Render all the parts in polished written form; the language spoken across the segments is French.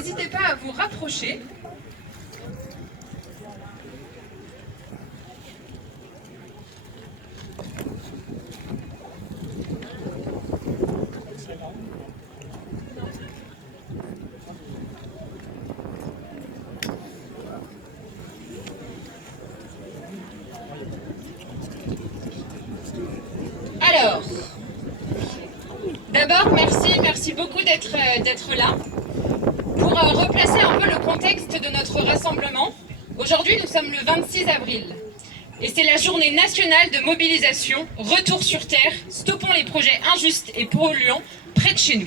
n'hésitez pas à vous rapprocher. Alors, d'abord, merci beaucoup d'être là. Pour replacer un peu le contexte de notre rassemblement, aujourd'hui nous sommes le 26 avril et c'est la journée nationale de mobilisation Retour sur Terre, stoppons les projets injustes et polluants près de chez nous.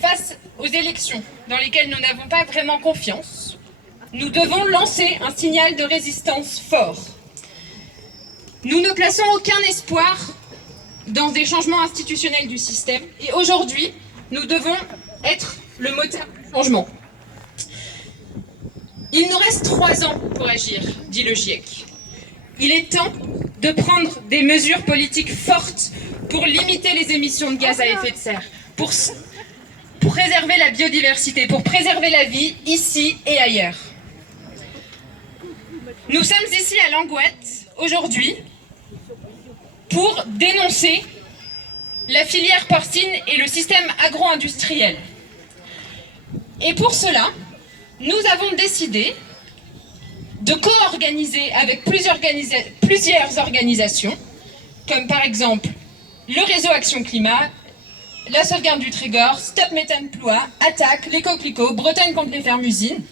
Face aux élections dans lesquelles nous n'avons pas vraiment confiance, nous devons lancer un signal de résistance fort. Nous ne plaçons aucun espoir dans des changements institutionnels du système et aujourd'hui, nous devons être le moteur du changement. Il nous reste 3 ans pour agir, dit le GIEC. Il est temps de prendre des mesures politiques fortes pour limiter les émissions de gaz à effet de serre, pour préserver la biodiversité, pour préserver la vie ici et ailleurs. Nous sommes ici à Langoët aujourd'hui pour dénoncer la filière porcine et le système agro-industriel. Et pour cela, nous avons décidé de co-organiser avec plusieurs organisations, comme par exemple le réseau Action Climat, la sauvegarde du Trégor, Stop Méthane Ploie, Attaque, les Coquelicots, Bretagne contre les fermes-usines,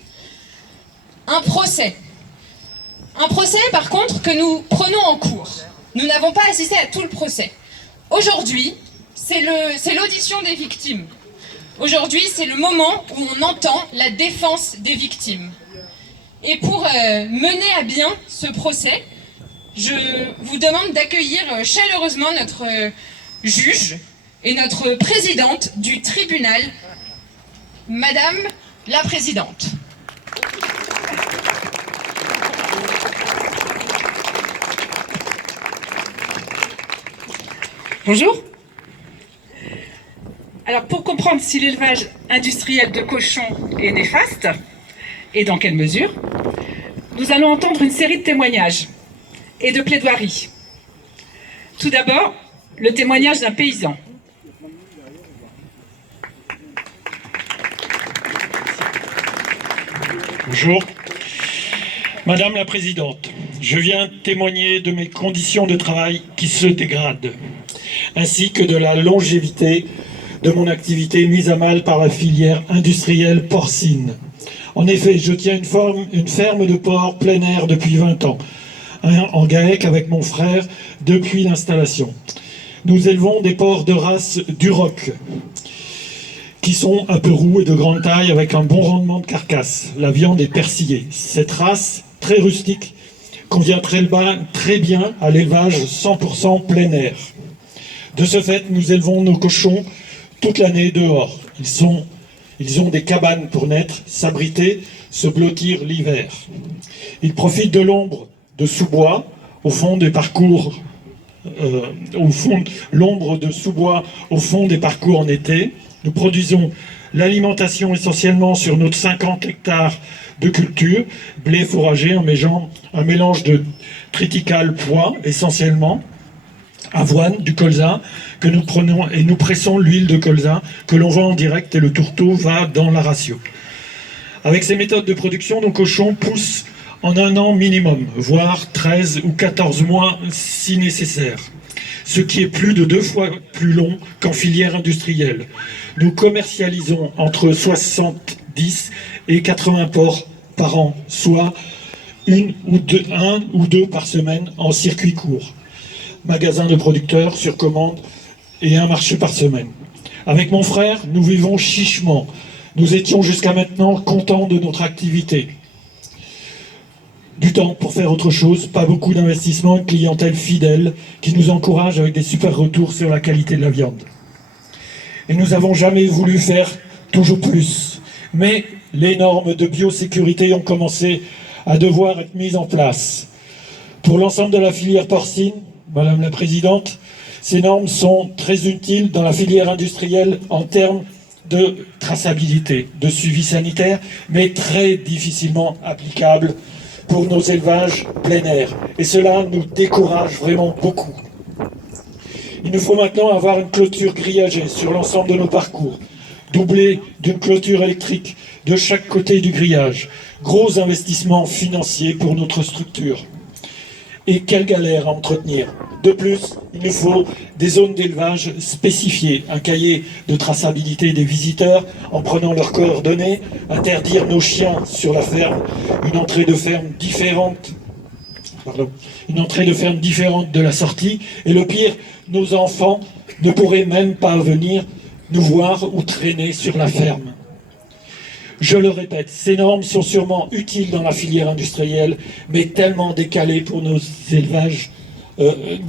un procès. Un procès par contre que nous prenons en cours. Nous n'avons pas assisté à tout le procès. Aujourd'hui, c'est l'audition des victimes. Aujourd'hui, c'est le moment où on entend la défense des victimes. Et pour mener à bien ce procès, je vous demande d'accueillir chaleureusement notre juge et notre présidente du tribunal, Madame la Présidente. Bonjour. Alors, pour comprendre si l'élevage industriel de cochons est néfaste, et dans quelle mesure, nous allons entendre une série de témoignages et de plaidoiries. Tout d'abord, le témoignage d'un paysan. Bonjour. Madame la Présidente, je viens témoigner de mes conditions de travail qui se dégradent, ainsi que de la longévité de mon activité mise à mal par la filière industrielle porcine. En effet, je tiens une ferme de porcs plein air depuis 20 ans, en GAEC avec mon frère depuis l'installation. Nous élevons des porcs de race Duroc, qui sont un peu roux et de grande taille avec un bon rendement de carcasse. La viande est persillée. Cette race, très rustique, convient très bien à l'élevage 100% plein air. De ce fait, nous élevons nos cochons toute l'année dehors. Ils ont des cabanes pour naître, s'abriter, se blottir l'hiver. Ils profitent de l'ombre de sous-bois au fond des parcours, l'ombre de sous-bois au fond des parcours en été. Nous produisons l'alimentation essentiellement sur nos 50 hectares de culture, blé fourragé, un mélange de triticale pois essentiellement, avoine, du colza, que nous prenons et nous pressons l'huile de colza que l'on vend en direct et le tourteau va dans la ratio. Avec ces méthodes de production, nos cochons poussent en 1 an minimum, voire 13 ou 14 mois si nécessaire, ce qui est plus de 2 fois plus long qu'en filière industrielle. Nous commercialisons entre 70 et 80 porcs par an, soit 1 ou 2 par semaine en circuit court. Magasin de producteurs sur commande et un marché par semaine. Avec mon frère, nous vivons chichement. Nous étions jusqu'à maintenant contents de notre activité. Du temps pour faire autre chose, pas beaucoup d'investissement, une clientèle fidèle qui nous encourage avec des super retours sur la qualité de la viande. Et nous n'avons jamais voulu faire toujours plus. Mais les normes de biosécurité ont commencé à devoir être mises en place. Pour l'ensemble de la filière porcine, Madame la Présidente, ces normes sont très utiles dans la filière industrielle en termes de traçabilité, de suivi sanitaire, mais très difficilement applicable pour nos élevages plein air. Et cela nous décourage vraiment beaucoup. Il nous faut maintenant avoir une clôture grillagée sur l'ensemble de nos parcours, doublée d'une clôture électrique de chaque côté du grillage. Gros investissements financiers pour notre structure. Et quelle galère à entretenir. De plus, il nous faut des zones d'élevage spécifiées, un cahier de traçabilité des visiteurs en prenant leurs coordonnées, interdire nos chiens sur la ferme, une entrée de ferme différente de la sortie, et le pire, nos enfants ne pourraient même pas venir nous voir ou traîner sur la ferme. Je le répète, ces normes sont sûrement utiles dans la filière industrielle, mais tellement décalées pour nos élevages,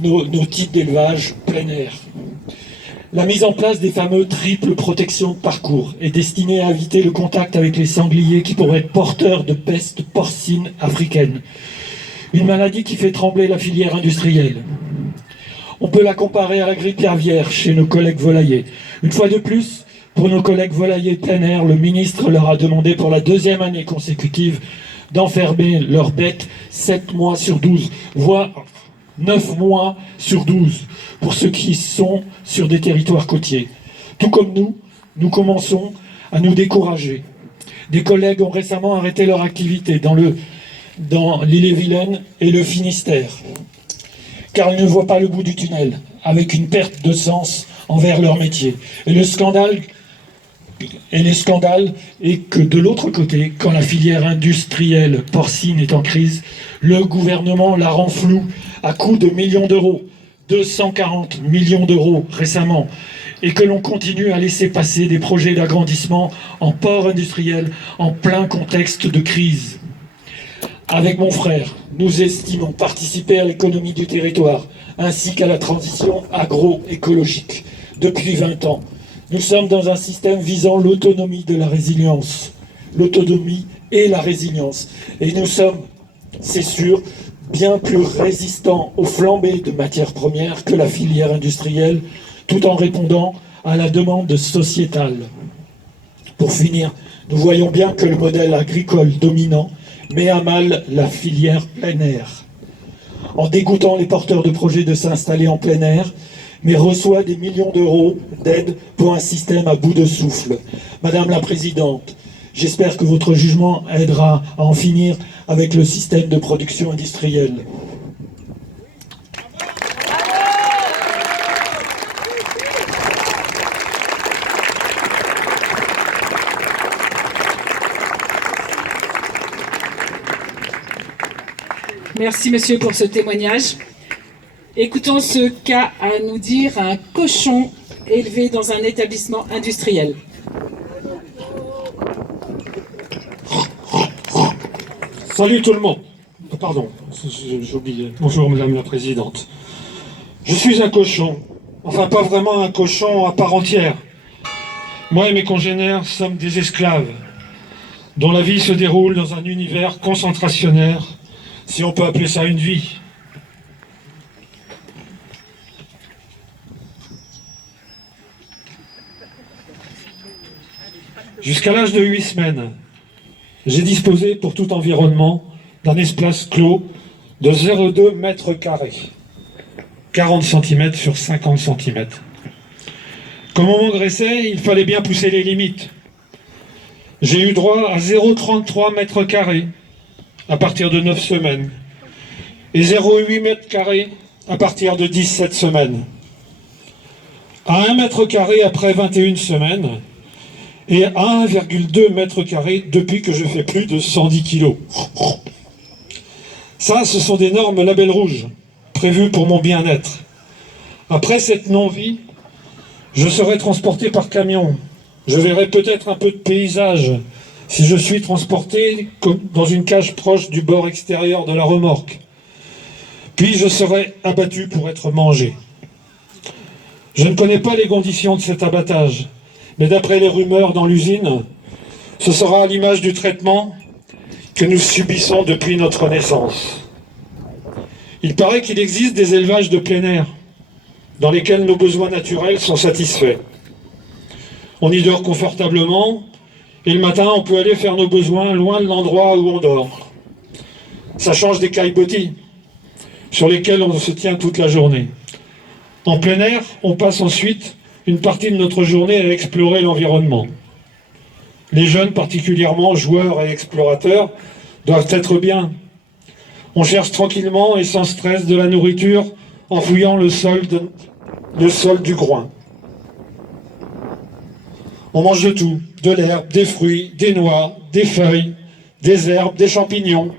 nos types d'élevage plein air. La mise en place des fameux triples protections de parcours est destinée à éviter le contact avec les sangliers qui pourraient être porteurs de peste porcine africaine. Une maladie qui fait trembler la filière industrielle. On peut la comparer à la grippe aviaire chez nos collègues volaillers. Une fois de plus, pour nos collègues volaillers de plein air, le ministre leur a demandé pour la 2e année consécutive d'enfermer leurs bêtes 7 mois sur 12, voire 9 mois sur 12, pour ceux qui sont sur des territoires côtiers. Tout comme nous commençons à nous décourager. Des collègues ont récemment arrêté leur activité dans l'Ille-et-Vilaine et le Finistère, car ils ne voient pas le bout du tunnel, avec une perte de sens envers leur métier. Et le scandale est que de l'autre côté, quand la filière industrielle porcine est en crise, le gouvernement la rend floue à coût de millions d'euros, 240 millions d'euros récemment, et que l'on continue à laisser passer des projets d'agrandissement en port industriel en plein contexte de crise. Avec mon frère, nous estimons participer à l'économie du territoire, ainsi qu'à la transition agroécologique. Depuis 20 ans, nous sommes dans un système visant l'autonomie de la résilience. L'autonomie et la résilience. Et nous sommes, c'est sûr, bien plus résistants aux flambées de matières premières que la filière industrielle, tout en répondant à la demande sociétale. Pour finir, nous voyons bien que le modèle agricole dominant met à mal la filière plein air, en dégoûtant les porteurs de projets de s'installer en plein air, mais reçoit des millions d'euros d'aide pour un système à bout de souffle. Madame la Présidente, j'espère que votre jugement aidera à en finir avec le système de production industrielle. Merci monsieur pour ce témoignage. Écoutons ce qu'a à nous dire un cochon élevé dans un établissement industriel. Salut tout le monde. Pardon, j'ai oublié. Bonjour Madame la Présidente. Je suis un cochon. Enfin, pas vraiment un cochon à part entière. Moi et mes congénères sommes des esclaves, dont la vie se déroule dans un univers concentrationnaire, si on peut appeler ça une vie. Jusqu'à l'âge de 8 semaines, j'ai disposé pour tout environnement d'un espace clos de 0,2 mètres carrés, 40 cm sur 50 cm. Comme on m'engraissait, il fallait bien pousser les limites. J'ai eu droit à 0,33 mètres carrés à partir de 9 semaines et 0,8 mètres carrés à partir de 17 semaines. À 1 mètre carré après 21 semaines et à 1,2 mètre carré depuis que je fais plus de 110 kilos. Ça, ce sont des normes label rouge, prévues pour mon bien-être. Après cette non-vie, je serai transporté par camion. Je verrai peut-être un peu de paysage si je suis transporté dans une cage proche du bord extérieur de la remorque. Puis je serai abattu pour être mangé. Je ne connais pas les conditions de cet abattage, mais d'après les rumeurs dans l'usine, ce sera à l'image du traitement que nous subissons depuis notre naissance. Il paraît qu'il existe des élevages de plein air, dans lesquels nos besoins naturels sont satisfaits. On y dort confortablement, et le matin, on peut aller faire nos besoins loin de l'endroit où on dort. Ça change des caillebotis sur lesquels on se tient toute la journée. En plein air, on passe ensuite une partie de notre journée à explorer l'environnement. Les jeunes, particulièrement joueurs et explorateurs, doivent être bien. On cherche tranquillement et sans stress de la nourriture en fouillant le sol du groin. On mange de tout, de l'herbe, des fruits, des noix, des feuilles, des herbes, des champignons,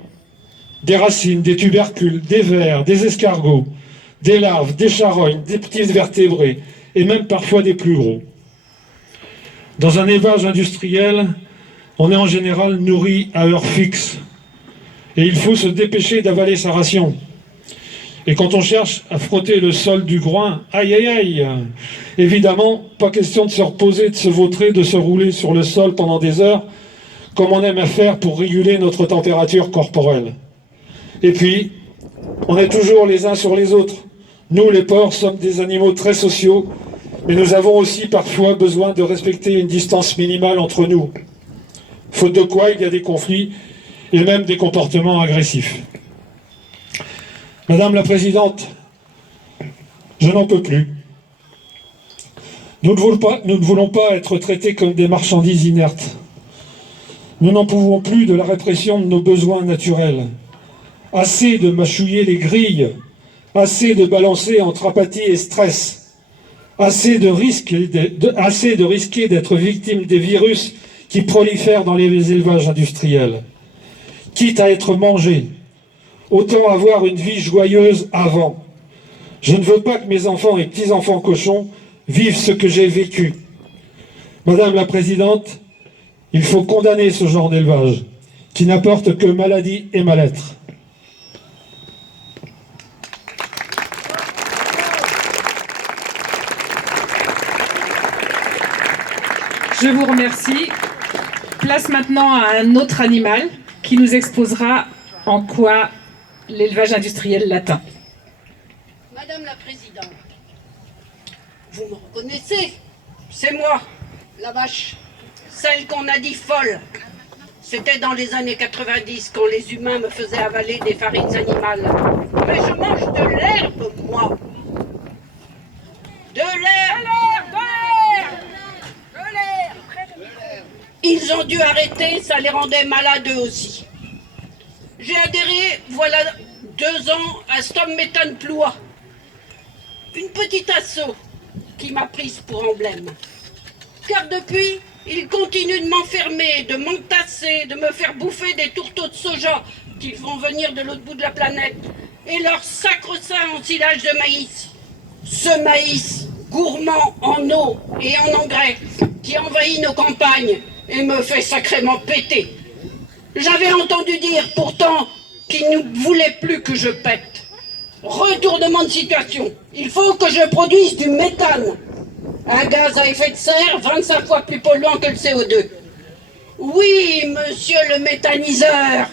des racines, des tubercules, des vers, des escargots, des larves, des charognes, des petits vertébrés, et même parfois des plus gros. Dans un élevage industriel, on est en général nourri à heure fixe, et il faut se dépêcher d'avaler sa ration. Et quand on cherche à frotter le sol du groin, aïe aïe aïe, évidemment, pas question de se reposer, de se vautrer, de se rouler sur le sol pendant des heures, comme on aime à faire pour réguler notre température corporelle. Et puis, on est toujours les uns sur les autres. Nous, les porcs, sommes des animaux très sociaux, mais nous avons aussi parfois besoin de respecter une distance minimale entre nous. Faute de quoi, il y a des conflits et même des comportements agressifs. Madame la Présidente, je n'en peux plus. Nous ne voulons pas être traités comme des marchandises inertes. Nous n'en pouvons plus de la répression de nos besoins naturels. Assez de mâchouiller les grilles, assez de balancer entre apathie et stress, assez de risquer d'être victime des virus qui prolifèrent dans les élevages industriels. Quitte à être mangé, autant avoir une vie joyeuse avant. Je ne veux pas que mes enfants et petits-enfants cochons vivent ce que j'ai vécu. Madame la Présidente, il faut condamner ce genre d'élevage, qui n'apporte que maladie et mal-être. Je vous remercie. Place maintenant à un autre animal qui nous exposera en quoi l'élevage industriel l'atteint. Madame la Présidente, vous me reconnaissez? C'est moi, la vache, celle qu'on a dit folle. C'était dans les années 90 quand les humains me faisaient avaler des farines animales. Mais je mange de l'herbe, moi. De l'herbe. Ils ont dû arrêter, ça les rendait malades eux aussi. J'ai adhéré, voilà 2 ans, à Stop Méthane Ploie. Une petite asso qui m'a prise pour emblème. Car depuis, ils continuent de m'enfermer, de m'entasser, de me faire bouffer des tourteaux de soja qu'ils font venir de l'autre bout de la planète et leur sacre-saint ensilage de maïs. Ce maïs gourmand en eau et en engrais qui envahit nos campagnes et me fait sacrément péter. J'avais entendu dire pourtant qu'ils ne voulaient plus que je pète. Retournement de situation. Il faut que je produise du méthane. Un gaz à effet de serre 25 fois plus polluant que le CO2. Oui, monsieur le méthaniseur.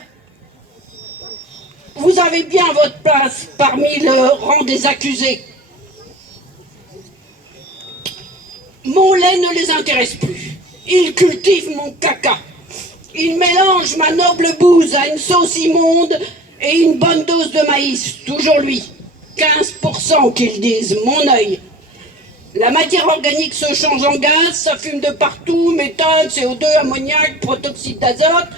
Vous avez bien votre place parmi le rang des accusés. Mon lait ne les intéresse plus. Ils cultivent mon caca. Ils mélangent ma noble bouse à une sauce immonde et une bonne dose de maïs. Toujours lui. 15% qu'ils disent, mon œil. La matière organique se change en gaz, ça fume de partout, méthane, CO2, ammoniac, protoxyde d'azote.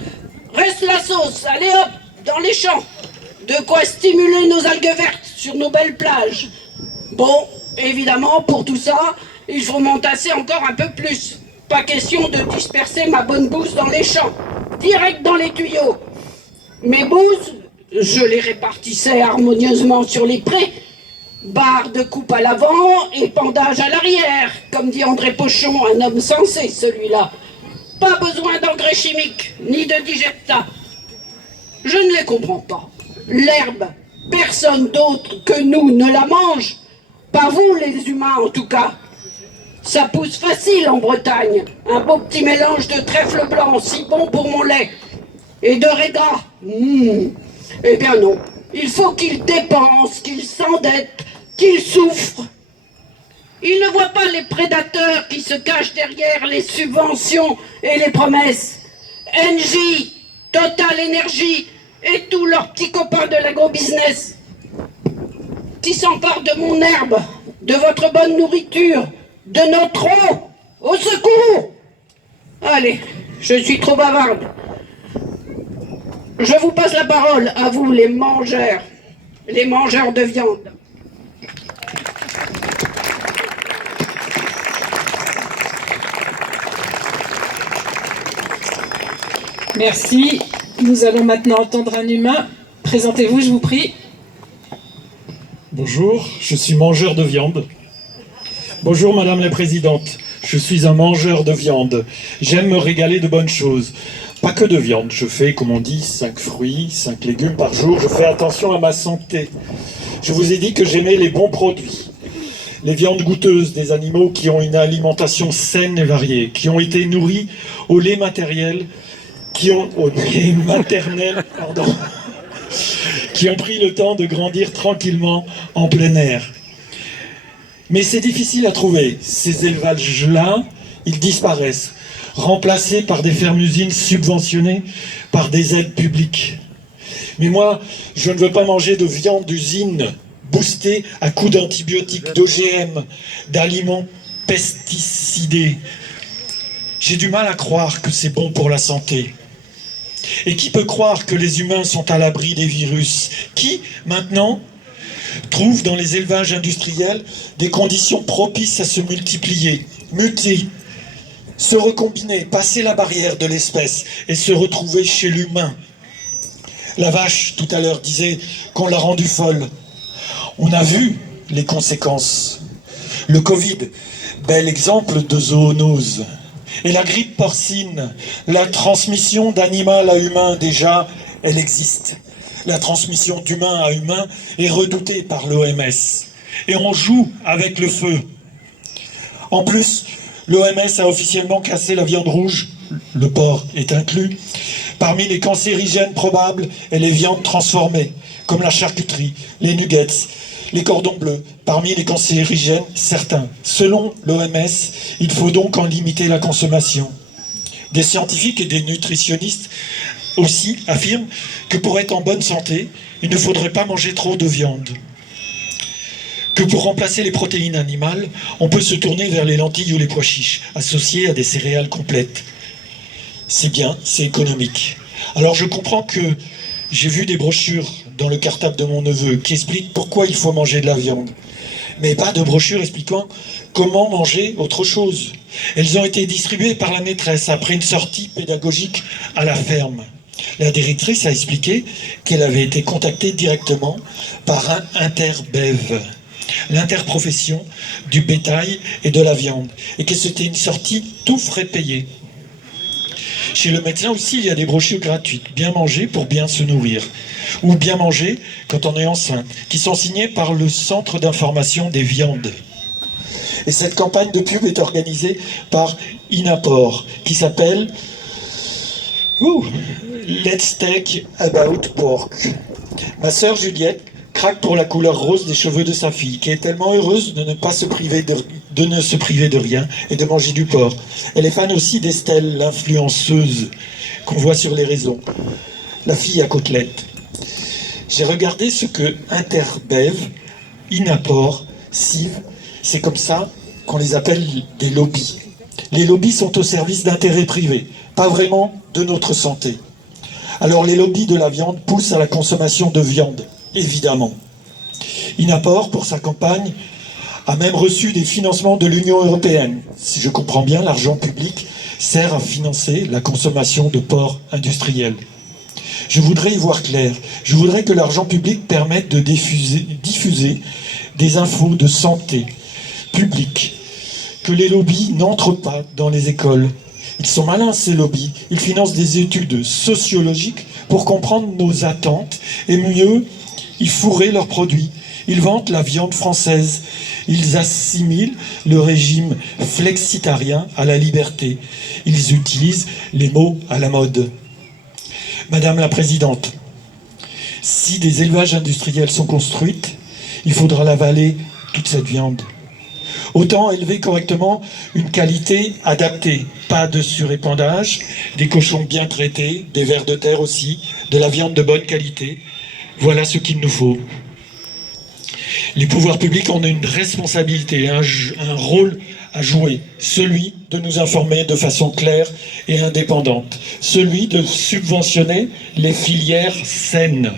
Reste la sauce, allez hop, dans les champs. De quoi stimuler nos algues vertes sur nos belles plages. Bon, évidemment, pour tout ça, il faut m'entasser encore un peu plus. Pas question de disperser ma bonne bouse dans les champs. Direct dans les tuyaux. Mes bouses, je les répartissais harmonieusement sur les prés. Barre de coupe à l'avant, épandage à l'arrière, comme dit André Pochon, un homme sensé celui-là. Pas besoin d'engrais chimiques, ni de digesta. Je ne les comprends pas. L'herbe, personne d'autre que nous ne la mange. Pas vous les humains en tout cas. Ça pousse facile en Bretagne. Un beau petit mélange de trèfle blanc, si bon pour mon lait. Et de raisin. Eh bien non. Il faut qu'ils dépensent, qu'ils s'endettent, qu'ils souffrent. Ils ne voient pas les prédateurs qui se cachent derrière les subventions et les promesses. Engie, Total Energy et tous leurs petits copains de l'agro-business qui s'emparent de mon herbe, de votre bonne nourriture, de notre eau. Au secours! Allez, je suis trop bavarde. Je vous passe la parole, à vous les mangeurs de viande. Merci. Nous allons maintenant entendre un humain. Présentez-vous, je vous prie. Bonjour, je suis mangeur de viande. Bonjour Madame la Présidente, je suis un mangeur de viande. J'aime me régaler de bonnes choses. Pas que de viande, je fais, comme on dit, 5 fruits, 5 légumes par jour. Je fais attention à ma santé. Je vous ai dit que j'aimais les bons produits. Les viandes goûteuses des animaux qui ont une alimentation saine et variée, qui ont été nourris au lait maternel, qui ont pris le temps de grandir tranquillement en plein air. Mais c'est difficile à trouver. Ces élevages-là, ils disparaissent, remplacés par des fermes-usines subventionnées par des aides publiques. Mais moi, je ne veux pas manger de viande d'usine boostée à coups d'antibiotiques, d'OGM, d'aliments pesticidés. J'ai du mal à croire que c'est bon pour la santé. Et qui peut croire que les humains sont à l'abri des virus? Qui, maintenant, trouve dans les élevages industriels des conditions propices à se multiplier, muter, se recombiner, passer la barrière de l'espèce et se retrouver chez l'humain? La vache, tout à l'heure, disait qu'on l'a rendue folle. On a vu les conséquences. Le Covid, bel exemple de zoonose. Et la grippe porcine, la transmission d'animal à humain, déjà, elle existe. La transmission d'humain à humain est redoutée par l'OMS. Et on joue avec le feu. En plus, l'OMS a officiellement classé la viande rouge, le porc est inclus, parmi les cancérigènes probables et les viandes transformées, comme la charcuterie, les nuggets, les cordons bleus, parmi les cancérigènes certains. Selon l'OMS, il faut donc en limiter la consommation. Des scientifiques et des nutritionnistes aussi affirment que pour être en bonne santé, il ne faudrait pas manger trop de viande. Que pour remplacer les protéines animales, on peut se tourner vers les lentilles ou les pois chiches, associés à des céréales complètes. C'est bien, c'est économique. Alors je comprends que j'ai vu des brochures dans le cartable de mon neveu qui expliquent pourquoi il faut manger de la viande. Mais pas de brochures expliquant comment manger autre chose. Elles ont été distribuées par la maîtresse après une sortie pédagogique à la ferme. La directrice a expliqué qu'elle avait été contactée directement par un interbev, l'interprofession du bétail et de la viande, et que c'était une sortie tout frais payé. Chez le médecin aussi, il y a des brochures gratuites, bien manger pour bien se nourrir, ou bien manger quand on est enceinte, qui sont signées par le Centre d'information des viandes. Et cette campagne de pub est organisée par Inapor, qui s'appelle Let's Talk About Pork. Ma sœur Juliette craque pour la couleur rose des cheveux de sa fille, qui est tellement heureuse de ne se priver de rien et de manger du porc. Elle est fan aussi d'Estelle, l'influenceuse qu'on voit sur les réseaux, la fille à côtelette. J'ai regardé ce que Interbev, Inapor, CIV, c'est comme ça qu'on les appelle des lobbies. Les lobbies sont au service d'intérêts privés, pas vraiment de notre santé. Alors les lobbies de la viande poussent à la consommation de viande, évidemment. Inapor, pour sa campagne, a même reçu des financements de l'Union européenne. Si je comprends bien, l'argent public sert à financer la consommation de porc industriel. Je voudrais y voir clair. Je voudrais que l'argent public permette de diffuser des infos de santé publique, que les lobbies n'entrent pas dans les écoles. Ils sont malins, ces lobbies. Ils financent des études sociologiques pour comprendre nos attentes et mieux y fourrer leurs produits. Ils vantent la viande française. Ils assimilent le régime flexitarien à la liberté. Ils utilisent les mots à la mode. Madame la Présidente, si des élevages industriels sont construits, il faudra l'avaler, toute cette viande. Autant élever correctement une qualité adaptée, pas de surépandage, des cochons bien traités, des vers de terre aussi, de la viande de bonne qualité. Voilà ce qu'il nous faut. Les pouvoirs publics ont une responsabilité, un rôle à jouer, celui de nous informer de façon claire et indépendante, celui de subventionner les filières saines.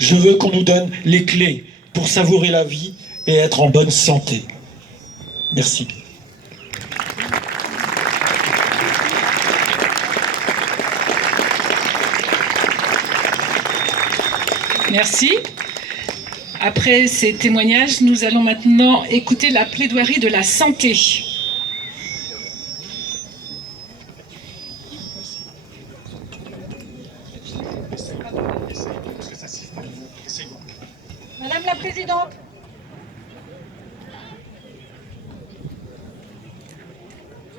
Je veux qu'on nous donne les clés pour savourer la vie et être en bonne santé. Merci. Merci. Après ces témoignages, nous allons maintenant écouter la plaidoirie de la santé. Madame la Présidente.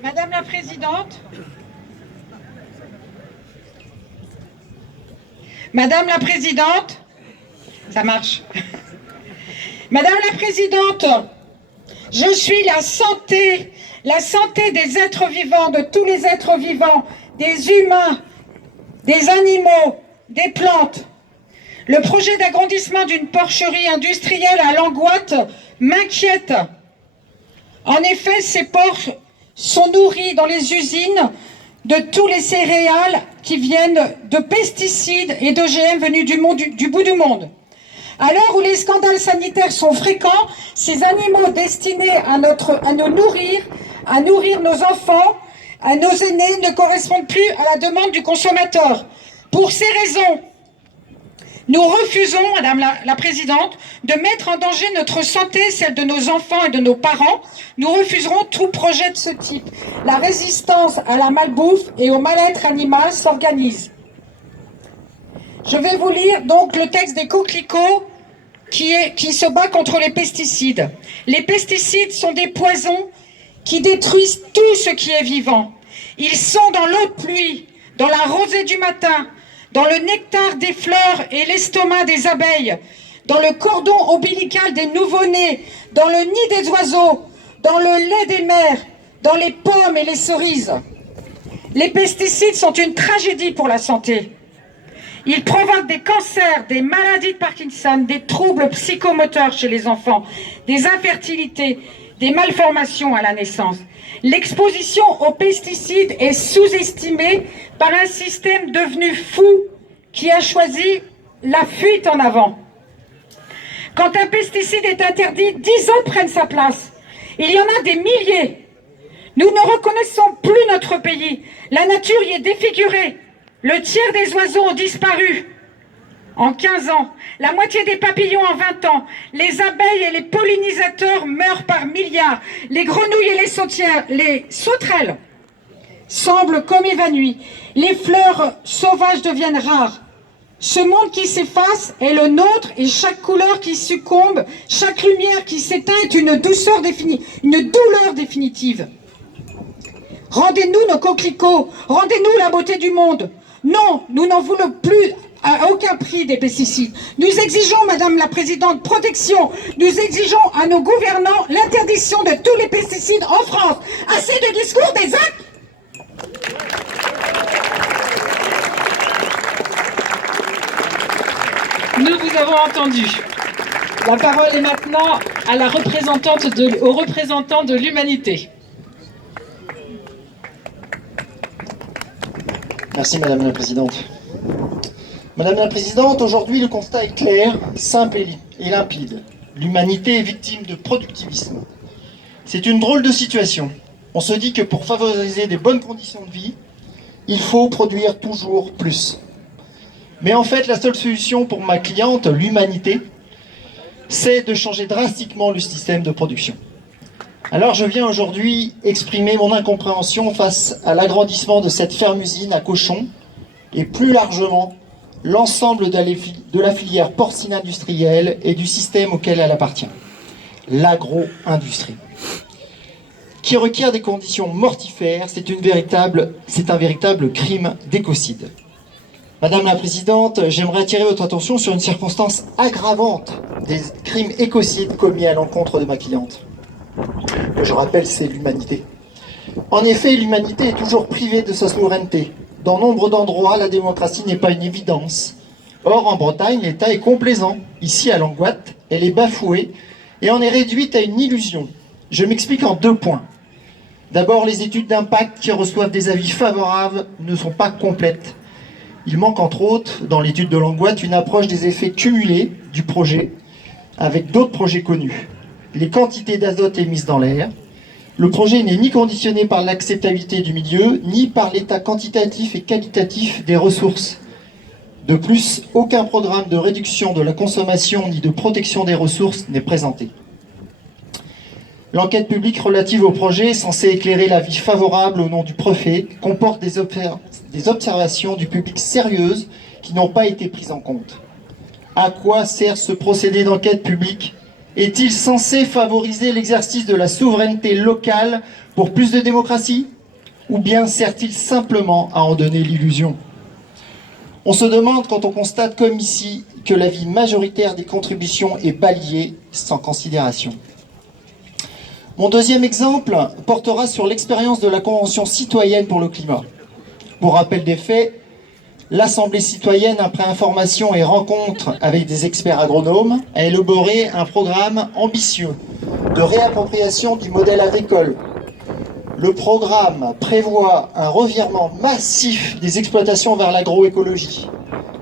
Madame la Présidente. Madame la Présidente. Ça marche. Madame la Présidente, je suis la santé des êtres vivants, de tous les êtres vivants, des humains, des animaux, des plantes. Le projet d'agrandissement d'une porcherie industrielle à Langoite m'inquiète. En effet, ces porcs sont nourris dans les usines de tous les céréales qui viennent de pesticides et d'OGM venus du bout du monde. À l'heure où les scandales sanitaires sont fréquents, ces animaux destinés à nous nourrir, à nourrir nos enfants, à nos aînés, ne correspondent plus à la demande du consommateur. Pour ces raisons, nous refusons, Madame la Présidente, de mettre en danger notre santé, celle de nos enfants et de nos parents. Nous refuserons tout projet de ce type. La résistance à la malbouffe et au mal-être animal s'organise. Je vais vous lire donc le texte des coquelicots qui se bat contre les pesticides. Les pesticides sont des poisons qui détruisent tout ce qui est vivant. Ils sont dans l'eau de pluie, dans la rosée du matin, dans le nectar des fleurs et l'estomac des abeilles, dans le cordon ombilical des nouveau-nés, dans le nid des oiseaux, dans le lait des mers, dans les pommes et les cerises. Les pesticides sont une tragédie pour la santé. Ils provoquent des cancers, des maladies de Parkinson, des troubles psychomoteurs chez les enfants, des infertilités, des malformations à la naissance. L'exposition aux pesticides est sous-estimée par un système devenu fou qui a choisi la fuite en avant. Quand un pesticide est interdit, 10 autres prennent sa place. Il y en a des milliers. Nous ne reconnaissons plus notre pays. La nature y est défigurée. Le tiers des oiseaux ont disparu en 15 ans, la moitié des papillons en 20 ans, les abeilles et les pollinisateurs meurent par milliards, les grenouilles et les sauterelles semblent comme évanouies, les fleurs sauvages deviennent rares. Ce monde qui s'efface est le nôtre et chaque couleur qui succombe, chaque lumière qui s'éteint est une douleur définitive. Rendez-nous nos coquelicots, rendez-nous la beauté du monde. Non, nous n'en voulons plus à aucun prix des pesticides. Nous exigeons, Madame la Présidente, protection. Nous exigeons à nos gouvernants l'interdiction de tous les pesticides en France. Assez de discours, des actes. Nous vous avons entendu. La parole est maintenant à la au représentant de l'humanité. Merci Madame la Présidente. Madame la Présidente, aujourd'hui le constat est clair, simple et limpide. L'humanité est victime de productivisme. C'est une drôle de situation. On se dit que pour favoriser des bonnes conditions de vie, il faut produire toujours plus. Mais en fait, la seule solution pour ma cliente, l'humanité, c'est de changer drastiquement le système de production. Alors je viens aujourd'hui exprimer mon incompréhension face à l'agrandissement de cette ferme-usine à cochons et plus largement l'ensemble de la filière porcine industrielle et du système auquel elle appartient, l'agro-industrie, qui requiert des conditions mortifères. C'est un véritable crime d'écocide. Madame la Présidente, j'aimerais attirer votre attention sur une circonstance aggravante des crimes écocides commis à l'encontre de ma cliente. que je rappelle, c'est l'humanité. En effet, l'humanité est toujours privée de sa souveraineté. Dans nombre d'endroits, la démocratie n'est pas une évidence. Or, en Bretagne, l'État est complaisant. Ici, à Langoat, elle est bafouée et en est réduite à une illusion. Je m'explique en 2 points. D'abord, les études d'impact qui reçoivent des avis favorables ne sont pas complètes. Il manque entre autres, dans l'étude de Langoat, une approche des effets cumulés du projet avec d'autres projets connus. Les quantités d'azote émises dans l'air. Le projet n'est ni conditionné par l'acceptabilité du milieu, ni par l'état quantitatif et qualitatif des ressources. De plus, aucun programme de réduction de la consommation ni de protection des ressources n'est présenté. L'enquête publique relative au projet, censée éclairer l'avis favorable au nom du préfet, comporte des observations du public sérieuses qui n'ont pas été prises en compte. À quoi sert ce procédé d'enquête publique ? Est-il censé favoriser l'exercice de la souveraineté locale pour plus de démocratie ? Ou bien sert-il simplement à en donner l'illusion ? On se demande quand on constate, comme ici, que l'avis majoritaire des contributions est balayé sans considération. Mon deuxième exemple portera sur l'expérience de la Convention citoyenne pour le climat. Pour rappel des faits, l'Assemblée citoyenne, après information et rencontre avec des experts agronomes, a élaboré un programme ambitieux de réappropriation du modèle agricole. Le programme prévoit un revirement massif des exploitations vers l'agroécologie,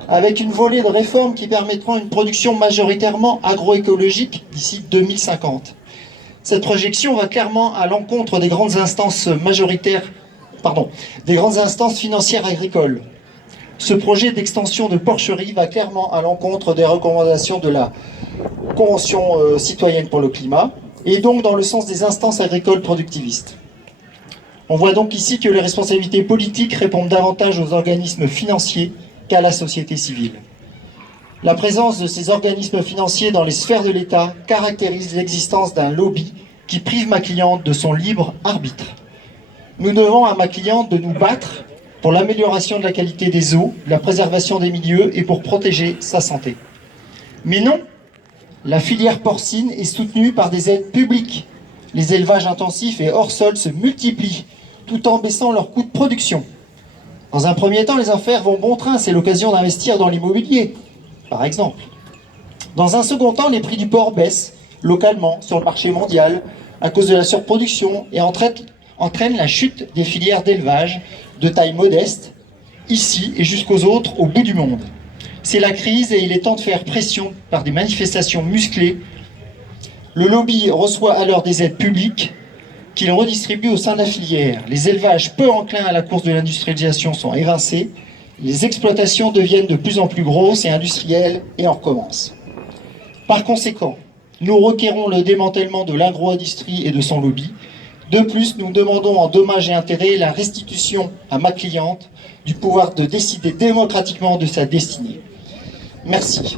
avec une volée de réformes qui permettront une production majoritairement agroécologique d'ici 2050. Cette projection va clairement à l'encontre des grandes instances financières agricoles. Ce projet d'extension de porcherie va clairement à l'encontre des recommandations de la Convention citoyenne pour le climat, et donc dans le sens des instances agricoles productivistes. On voit donc ici que les responsabilités politiques répondent davantage aux organismes financiers qu'à la société civile. La présence de ces organismes financiers dans les sphères de l'État caractérise l'existence d'un lobby qui prive ma cliente de son libre arbitre. Nous devons à ma cliente de nous battre pour l'amélioration de la qualité des eaux, la préservation des milieux et pour protéger sa santé. Mais non, la filière porcine est soutenue par des aides publiques. Les élevages intensifs et hors sol se multiplient, tout en baissant leurs coûts de production. Dans un premier temps, les affaires vont bon train, c'est l'occasion d'investir dans l'immobilier, par exemple. Dans un second temps, les prix du porc baissent localement sur le marché mondial à cause de la surproduction et entraînent la chute des filières d'élevage de taille modeste, ici et jusqu'aux autres au bout du monde. C'est la crise et il est temps de faire pression par des manifestations musclées. Le lobby reçoit alors des aides publiques qu'il redistribue au sein de la filière. Les élevages peu enclins à la course de l'industrialisation sont évincés. Les exploitations deviennent de plus en plus grosses et industrielles et on recommence. Par conséquent, nous requérons le démantèlement de l'agro-industrie et de son lobby. De plus, nous demandons en dommages et intérêts la restitution à ma cliente du pouvoir de décider démocratiquement de sa destinée. Merci.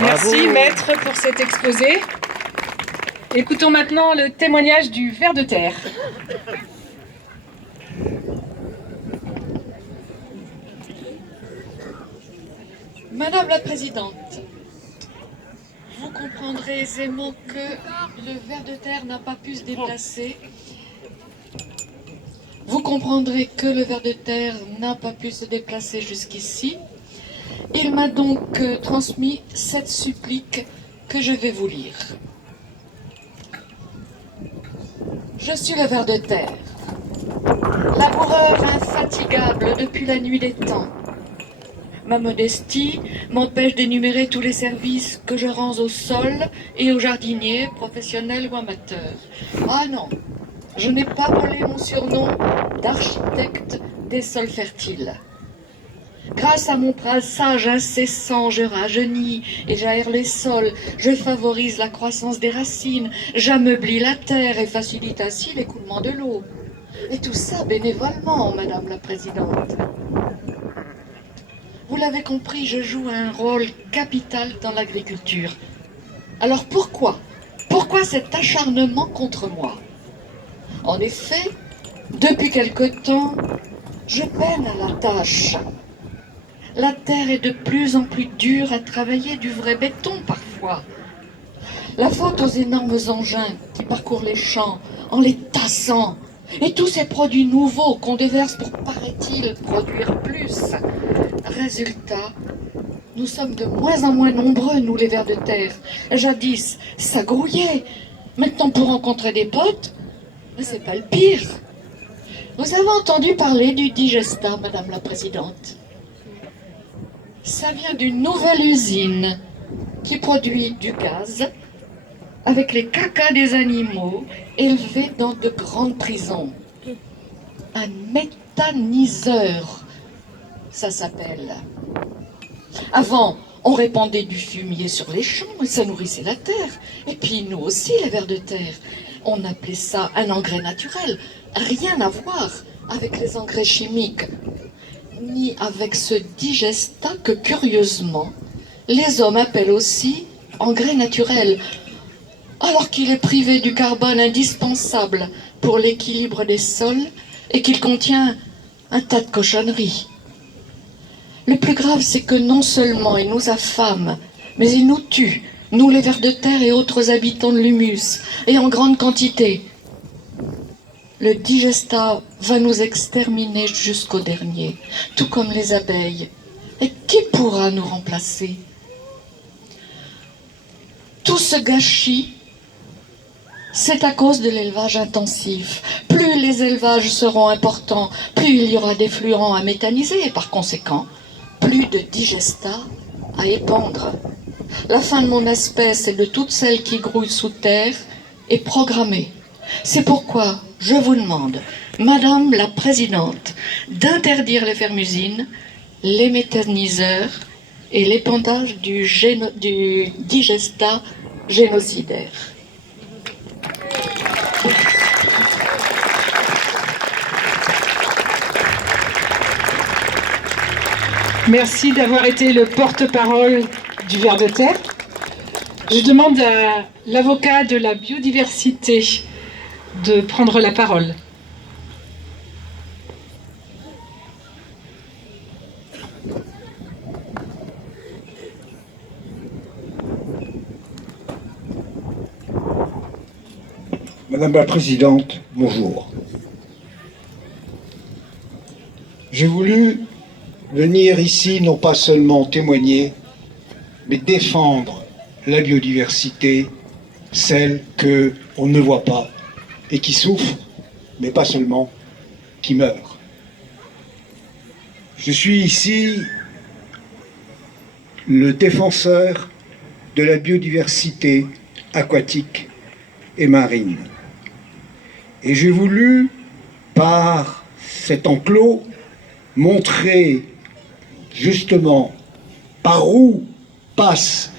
Merci maître pour cet exposé. Écoutons maintenant le témoignage du ver de terre. Madame la Présidente, vous comprendrez aisément que le ver de terre n'a pas pu se déplacer. Vous comprendrez que le ver de terre n'a pas pu se déplacer jusqu'ici. Il m'a donc transmis cette supplique que je vais vous lire. Je suis le ver de terre, laboureur infatigable depuis la nuit des temps. Ma modestie m'empêche d'énumérer tous les services que je rends au sol et aux jardiniers, professionnels ou amateurs. Ah non, je n'ai pas volé mon surnom d'architecte des sols fertiles. Grâce à mon brassage incessant, je rajeunis et j'aère les sols, je favorise la croissance des racines, j'ameublis la terre et facilite ainsi l'écoulement de l'eau. Et tout ça bénévolement, Madame la Présidente. Vous l'avez compris, je joue un rôle capital dans l'agriculture. Alors pourquoi cet acharnement contre moi? En effet, depuis quelque temps, je peine à la tâche. La terre est de plus en plus dure à travailler, du vrai béton parfois. La faute aux énormes engins qui parcourent les champs en les tassant, et tous ces produits nouveaux qu'on déverse pour, paraît-il, produire plus. Résultat, nous sommes de moins en moins nombreux, nous les vers de terre. Jadis, ça grouillait. Maintenant, pour rencontrer des potes, c'est pas le pire. Vous avez entendu parler du Digesta, Madame la Présidente? Ça vient d'une nouvelle usine qui produit du gaz avec les cacas des animaux élevés dans de grandes prisons. Un méthaniseur, ça s'appelle. Avant, on répandait du fumier sur les champs et ça nourrissait la terre. Et puis nous aussi, les vers de terre. On appelait ça un engrais naturel. Rien à voir avec les engrais chimiques, ni avec ce digesta que, curieusement, les hommes appellent aussi engrais naturel, alors qu'il est privé du carbone indispensable pour l'équilibre des sols et qu'il contient un tas de cochonneries. Le plus grave, c'est que non seulement il nous affame, mais il nous tue, nous les vers de terre et autres habitants de l'humus, et en grande quantité. Le digesta va nous exterminer jusqu'au dernier, tout comme les abeilles. Et qui pourra nous remplacer? Tout ce gâchis, c'est à cause de l'élevage intensif. Plus les élevages seront importants, plus il y aura d'effluents à méthaniser et par conséquent, plus de digesta à épandre. La fin de mon espèce et de toutes celles qui grouillent sous terre est programmée. C'est pourquoi je vous demande, Madame la Présidente, d'interdire les fermes-usines, les méthaniseurs et l'épandage du digesta génocidaire. Merci d'avoir été le porte-parole du Ver de Terre. Je demande à l'avocat de la biodiversité de prendre la parole. Madame la Présidente, bonjour. J'ai voulu venir ici non pas seulement témoigner, mais défendre la biodiversité, celle qu'on ne voit pas et qui souffre, mais pas seulement, qui meurt. Je suis ici le défenseur de la biodiversité aquatique et marine. Et j'ai voulu, par cet enclos, montrer justement par où passe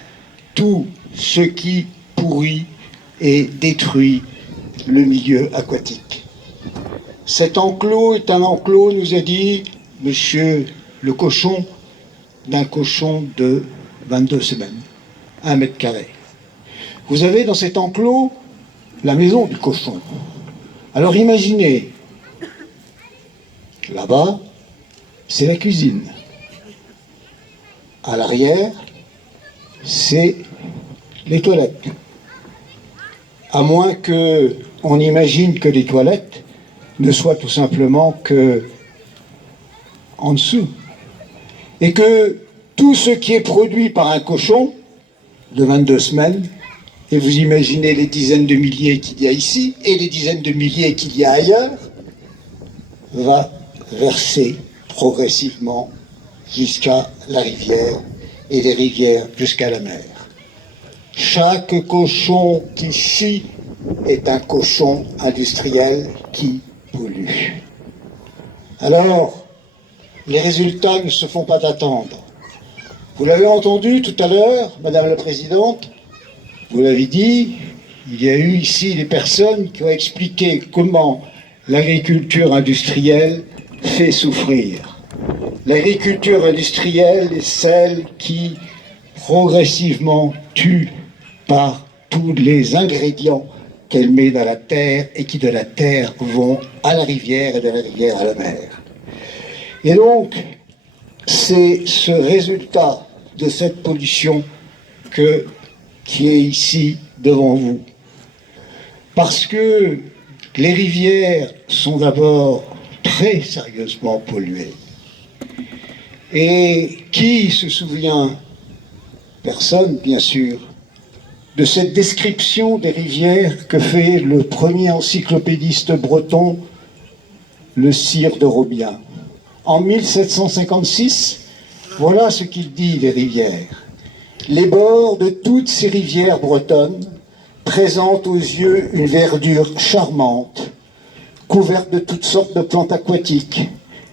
tout ce qui pourrit et détruit le milieu aquatique. Cet enclos est un enclos, nous a dit monsieur le cochon, d'un cochon de 22 semaines, 1 mètre carré. Vous avez dans cet enclos la maison du cochon. Alors imaginez, là-bas, c'est la cuisine. À l'arrière, c'est les toilettes. À moins qu'on imagine que les toilettes ne soient tout simplement que en dessous. Et que tout ce qui est produit par un cochon de 22 semaines, et vous imaginez les dizaines de milliers qu'il y a ici, et les dizaines de milliers qu'il y a ailleurs, va verser progressivement jusqu'à la rivière, et les rivières jusqu'à la mer. Chaque cochon qui chie est un cochon industriel qui pollue. Alors, les résultats ne se font pas attendre. Vous l'avez entendu tout à l'heure, Madame la Présidente, vous l'avez dit, il y a eu ici des personnes qui ont expliqué comment l'agriculture industrielle fait souffrir. L'agriculture industrielle est celle qui progressivement tue par tous les ingrédients qu'elle met dans la terre et qui de la terre vont à la rivière et de la rivière à la mer. Et donc, c'est ce résultat de cette pollution qui est ici devant vous. Parce que les rivières sont d'abord très sérieusement polluées. Et qui se souvient, personne bien sûr, de cette description des rivières que fait le premier encyclopédiste breton, le sire de Robien. En 1756, voilà ce qu'il dit des rivières. Les bords de toutes ces rivières bretonnes présentent aux yeux une verdure charmante, couverte de toutes sortes de plantes aquatiques,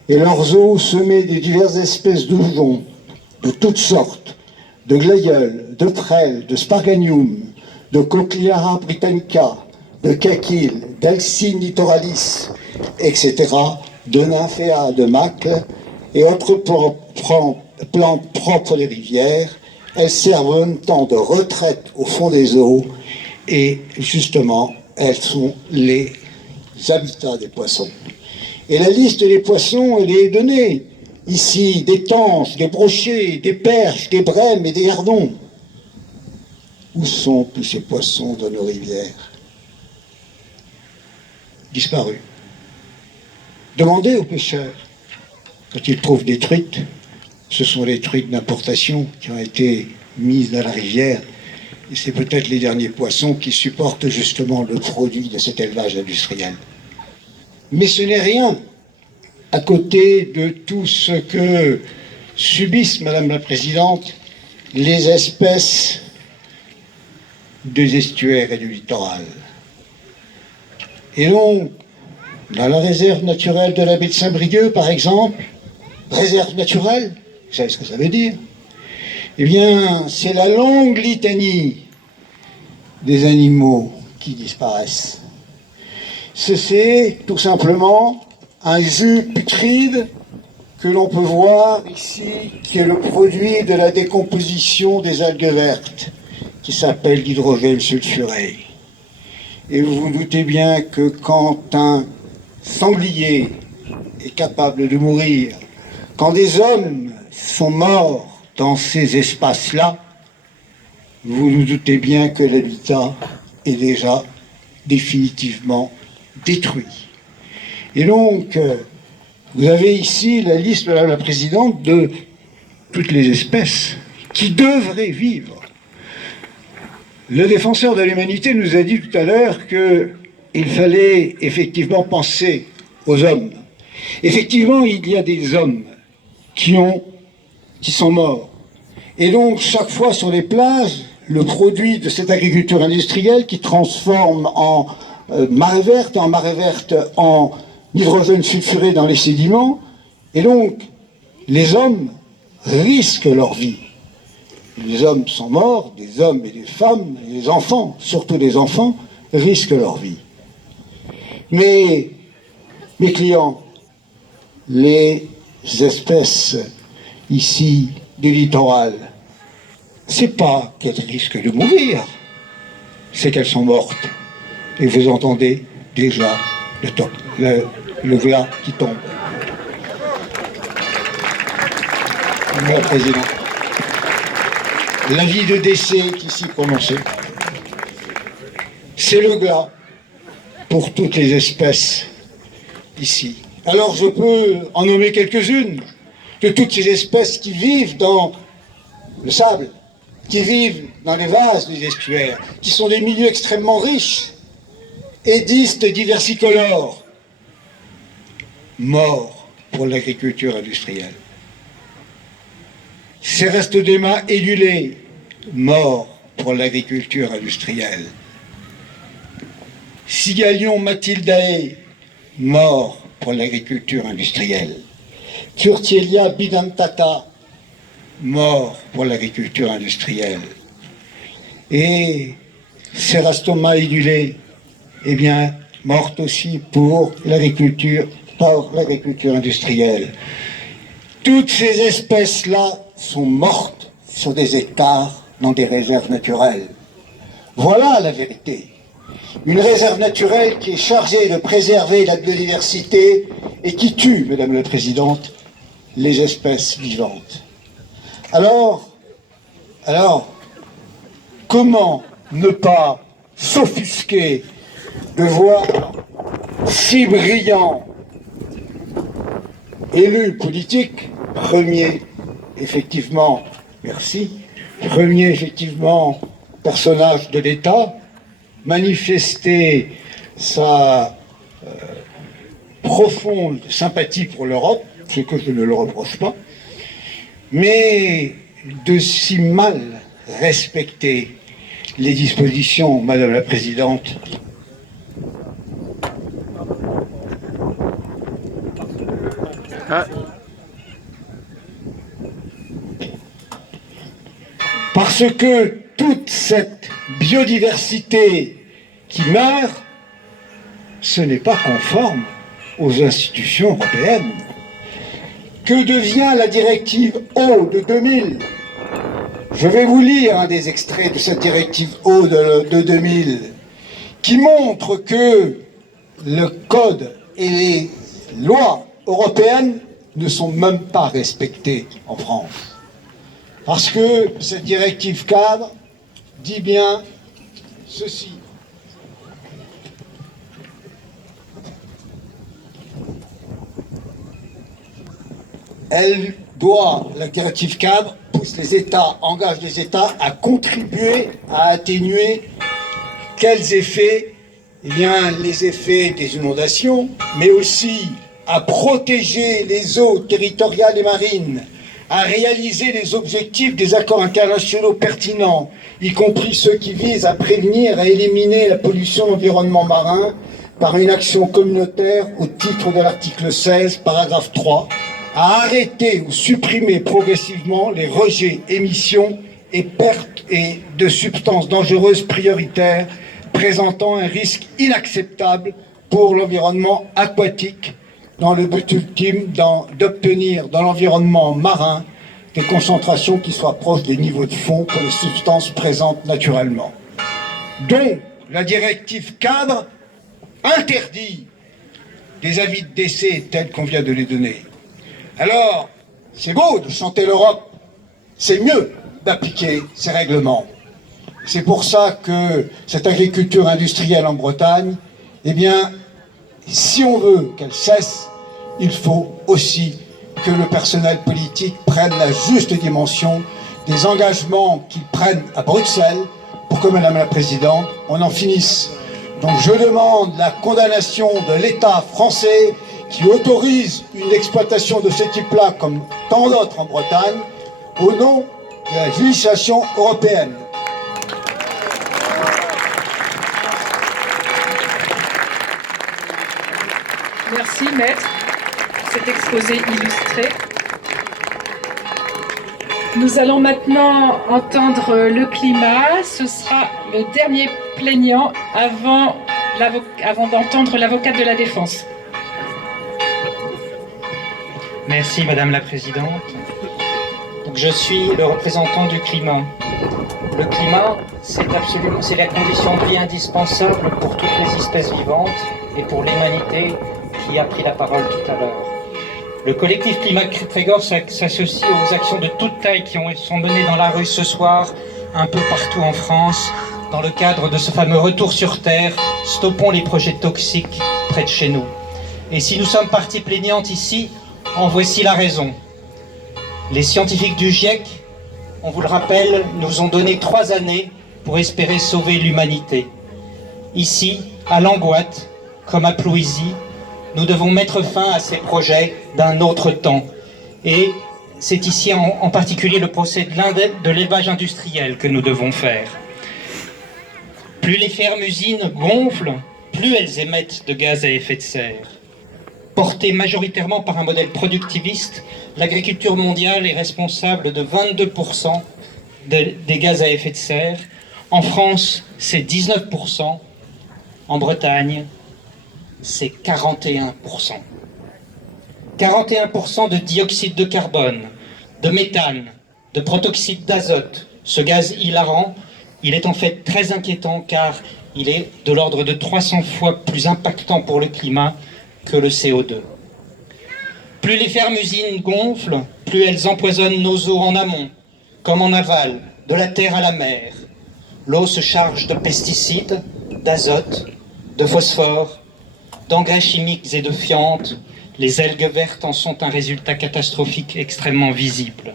et leurs eaux semées de diverses espèces de joncs, de toutes sortes, de glaïeuls, de prêles, de sparganium, de cochlearia britannica, de caquil, d'alcine littoralis, etc., de nymphéa, de macle et autres plantes propres des rivières. Elles servent en même temps de retraite au fond des eaux et justement, elles sont les habitats des poissons. Et la liste des poissons, elle est donnée. Ici, des tanches, des brochets, des perches, des brèmes et des hardons. Où sont tous ces poissons dans nos rivières? Disparus. Demandez aux pêcheurs. Quand ils trouvent des truites, ce sont les truites d'importation qui ont été mises dans la rivière. Et c'est peut-être les derniers poissons qui supportent justement le produit de cet élevage industriel. Mais ce n'est rien à côté de tout ce que subissent, Madame la Présidente, les espèces des estuaires et du littoral. Et donc, dans la réserve naturelle de la baie de Saint-Brieuc, par exemple, réserve naturelle, vous savez ce que ça veut dire? Eh bien, c'est la longue litanie des animaux qui disparaissent. C'est tout simplement un jus putride que l'on peut voir ici, qui est le produit de la décomposition des algues vertes, qui s'appelle l'hydrogène sulfuré. Et vous vous doutez bien que quand un sanglier est capable de mourir, quand des hommes sont morts dans ces espaces-là, vous vous doutez bien que l'habitat est déjà définitivement détruit. Et donc, vous avez ici la liste, Madame la Présidente, de toutes les espèces qui devraient vivre. Le défenseur de l'humanité nous a dit tout à l'heure qu'il fallait effectivement penser aux hommes. Effectivement, il y a des hommes qui sont morts. Et donc, chaque fois sur les plages, le produit de cette agriculture industrielle qui transforme en marée verte en hydrogène sulfuré dans les sédiments, et donc les hommes risquent leur vie. Les hommes sont morts, des hommes et des femmes, et les enfants, surtout les enfants, risquent leur vie. Mais, mes clients, les espèces ici du littoral, c'est pas qu'elles risquent de mourir, c'est qu'elles sont mortes. Et vous entendez déjà le glas qui tombe. Mon président, l'avis de décès est ici prononcé. C'est le glas pour toutes les espèces ici. Alors je peux en nommer quelques-unes de toutes ces espèces qui vivent dans le sable, qui vivent dans les vases des estuaires, qui sont des milieux extrêmement riches, édistes diversicolores, morts pour l'agriculture industrielle. Cerastodema édulé, mort pour l'agriculture industrielle. Sigalion matildae, mort pour l'agriculture industrielle. Curtielia bidentata, mort pour l'agriculture industrielle. Et Cerastoma édulé, eh bien, morte aussi pour l'agriculture industrielle. Toutes ces espèces-là sont mortes sur des hectares dans des réserves naturelles. Voilà la vérité. Une réserve naturelle qui est chargée de préserver la biodiversité et qui tue, Madame la Présidente, les espèces vivantes. Alors, comment ne pas s'offusquer de voir si brillants élus politiques, premier effectivement personnage de l'État, manifester sa profonde sympathie pour l'Europe, ce que je ne le reproche pas, mais de si mal respecter les dispositions, Madame la Présidente, parce que toute cette biodiversité qui meurt, ce n'est pas conforme aux institutions européennes. Que devient la directive eau de 2000? Je vais vous lire un des extraits de cette directive eau de 2000 qui montre que le code et les lois européennes ne sont même pas respectées en France. Parce que cette directive cadre dit bien ceci. La directive cadre pousse les États, engage les États à contribuer à atténuer quels effets? Eh bien, les effets des inondations, mais aussi à protéger les eaux territoriales et marines, à réaliser les objectifs des accords internationaux pertinents, y compris ceux qui visent à prévenir et à éliminer la pollution de l'environnement marin par une action communautaire au titre de l'article 16, paragraphe 3, à arrêter ou supprimer progressivement les rejets, émissions et pertes de substances dangereuses prioritaires présentant un risque inacceptable pour l'environnement aquatique, dans le but ultime d'obtenir dans l'environnement marin des concentrations qui soient proches des niveaux de fond pour les substances présentes naturellement. Donc, la directive cadre interdit des avis de décès tels qu'on vient de les donner. Alors, c'est beau de chanter l'Europe, c'est mieux d'appliquer ces règlements. C'est pour ça que cette agriculture industrielle en Bretagne, eh bien, si on veut qu'elle cesse, il faut aussi que le personnel politique prenne la juste dimension des engagements qu'ils prennent à Bruxelles pour que, Madame la Présidente, on en finisse. Donc je demande la condamnation de l'État français qui autorise une exploitation de ce type-là, comme tant d'autres en Bretagne, au nom de la législation européenne. Merci, Maître, pour cet exposé illustré. Nous allons maintenant entendre le climat. Ce sera le dernier plaignant avant d'entendre l'avocate de la défense. Merci Madame la Présidente. Donc, je suis le représentant du climat. Le climat, c'est la condition de vie indispensable pour toutes les espèces vivantes et pour l'humanité qui a pris la parole tout à l'heure. Le collectif Climat Trégor s'associe aux actions de toute taille qui sont menées dans la rue ce soir, un peu partout en France, dans le cadre de ce fameux retour sur Terre, stoppons les projets toxiques près de chez nous. Et si nous sommes partie plaignante ici, en voici la raison. Les scientifiques du GIEC, on vous le rappelle, nous ont donné 3 années pour espérer sauver l'humanité. Ici, à Langoat, comme à Plouisy, nous devons mettre fin à ces projets d'un autre temps. Et c'est ici en particulier le procès de l'élevage industriel que nous devons faire. Plus les fermes-usines gonflent, plus elles émettent de gaz à effet de serre. Portée majoritairement par un modèle productiviste, l'agriculture mondiale est responsable de 22% des gaz à effet de serre. En France, c'est 19%. En Bretagne, c'est 41%. 41% de dioxyde de carbone, de méthane, de protoxyde d'azote. Ce gaz hilarant, il est en fait très inquiétant car il est de l'ordre de 300 fois plus impactant pour le climat que le CO2. Plus les fermes-usines gonflent, plus elles empoisonnent nos eaux en amont, comme en aval, de la terre à la mer. L'eau se charge de pesticides, d'azote, de phosphore, d'engrais chimiques et de fientes. Les algues vertes en sont un résultat catastrophique extrêmement visible.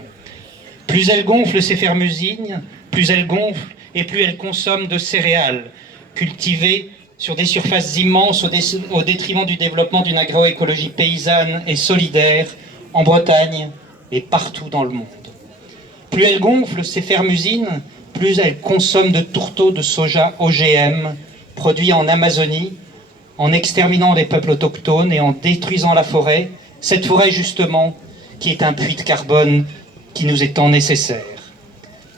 Plus elles gonflent, ces fermes-usines, plus elles gonflent et plus elles consomment de céréales cultivées sur des surfaces immenses au détriment du développement d'une agroécologie paysanne et solidaire en Bretagne et partout dans le monde. Plus elles gonflent, ces fermes-usines, plus elles consomment de tourteaux de soja OGM produits en Amazonie, en exterminant les peuples autochtones et en détruisant la forêt, cette forêt justement qui est un puits de carbone qui nous est tant nécessaire.